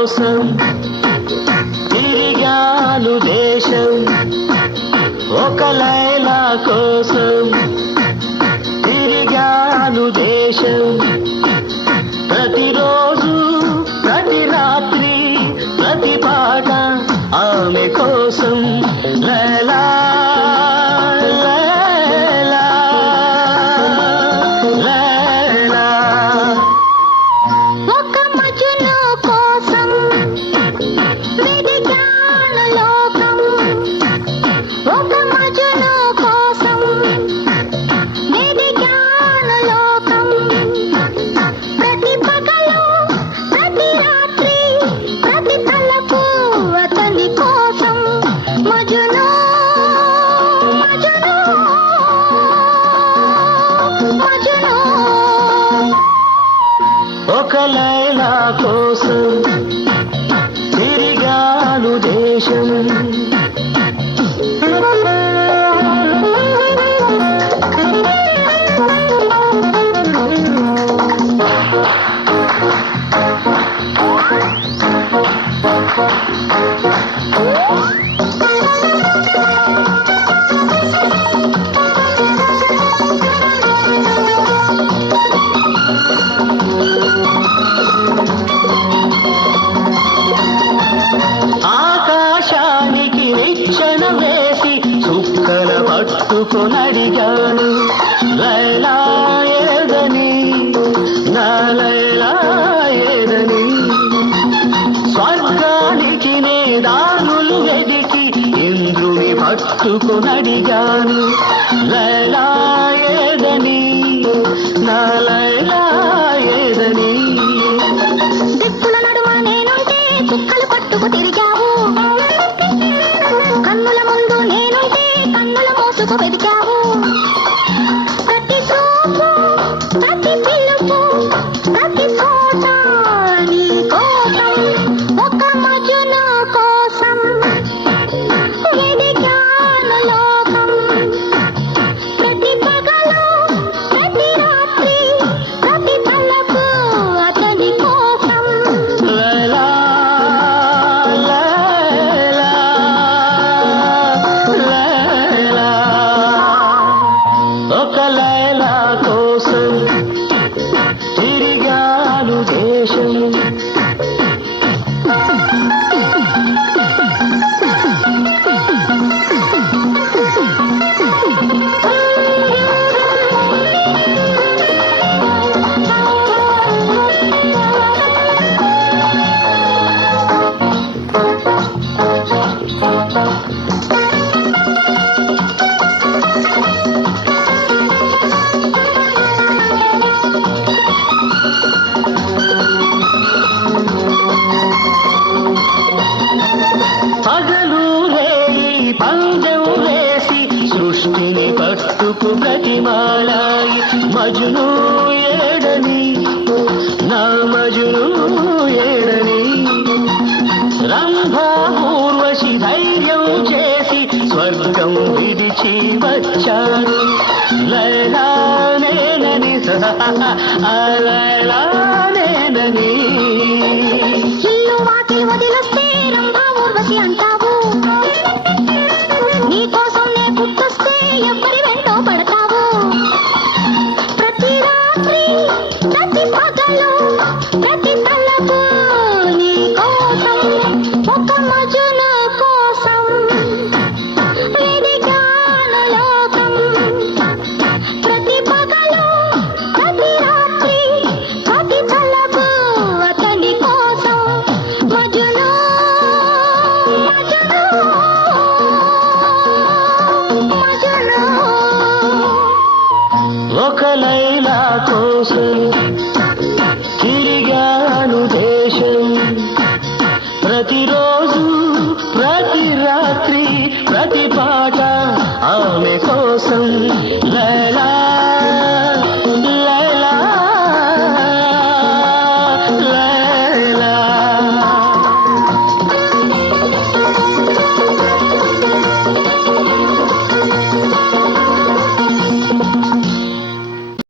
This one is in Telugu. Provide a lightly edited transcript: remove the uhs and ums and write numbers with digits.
కోసం తిరిగాను దేశం, ఒక లైలా కోసం తిరిగాను దేశం. ప్రతిరోజు ప్రతి రాత్రి ప్రతి పాట ఆమె కోసం. లైలా లైలా లైలా. ఒక మజ్ను కోసం వెదికాను లోకం, ఒక మజ్ను కోసం వెదికాను లోకం. ప్రతి పగలు ప్రతి రాత్రి ప్రతి తలపు అతని కోసం. మజ్ను మజ్ను మజ్ను. ఒక లైలా కోసం తిరిగాను దేశం. ఆకాశానికి నిచ్చెన వేసి చుక్కల పట్టుకొనడిగాను. లైలా ఏదని, నా లైలా ఏదని. స్వర్గానికి నే దారులు వెదికి ఇంద్రుని పట్టుకొనడిగాను. లైలా ఏదని, నా లైలా ఏదని. దిక్కుల నడుమ నేనుంటే చుక్కలు పట్టుకు తిరిగావు, కన్నుల ముందు నేనుంటే కన్నుల మోసుకు వెదికావు. ప్రతి చూపు ప్రతి పిలుపు ప్రతి చోట నీ కోసం. ఒక మజ్ను కోసం వెదికాను లోకం. ప్రతి పగలు ప్రతి రాత్రి ప్రతి తలపు అతని కోసం. లైలా లైలా లైలా. ఒక లైలా కోసం తిరిగాను దేశం. పగలు రేయి పందెం వేసి సృష్టిని పట్టుకు ప్రతిమాలాయి. మజ్ను ఏడని, నా మజ్ను ఏడని. రంభా ఊర్వశి ధైర్యం చేసి స్వర్గం విడిచి వచ్చాను. లైలా నేనని, ఆ లైలా నేనని. ఇల్లు వాకిలి వదిలొస్తే రంభా ఊర్వశి అంటావు, నీ కోసం నే గుర్తొస్తే ఎవ్వరి వెంటో పడతావు. ప్రతి రాత్రి ప్రతి పగలు ప్రతి తలపు నీ కోసం. ఒక మజ్ను కోసం వెదికాను లోకం. ప్రతి పగలు ప్రతి రాత్రి ప్రతి తలపు అతని కోసం. మజ్ను మజ్ను మజ్ను. ఒక లైలా కోసం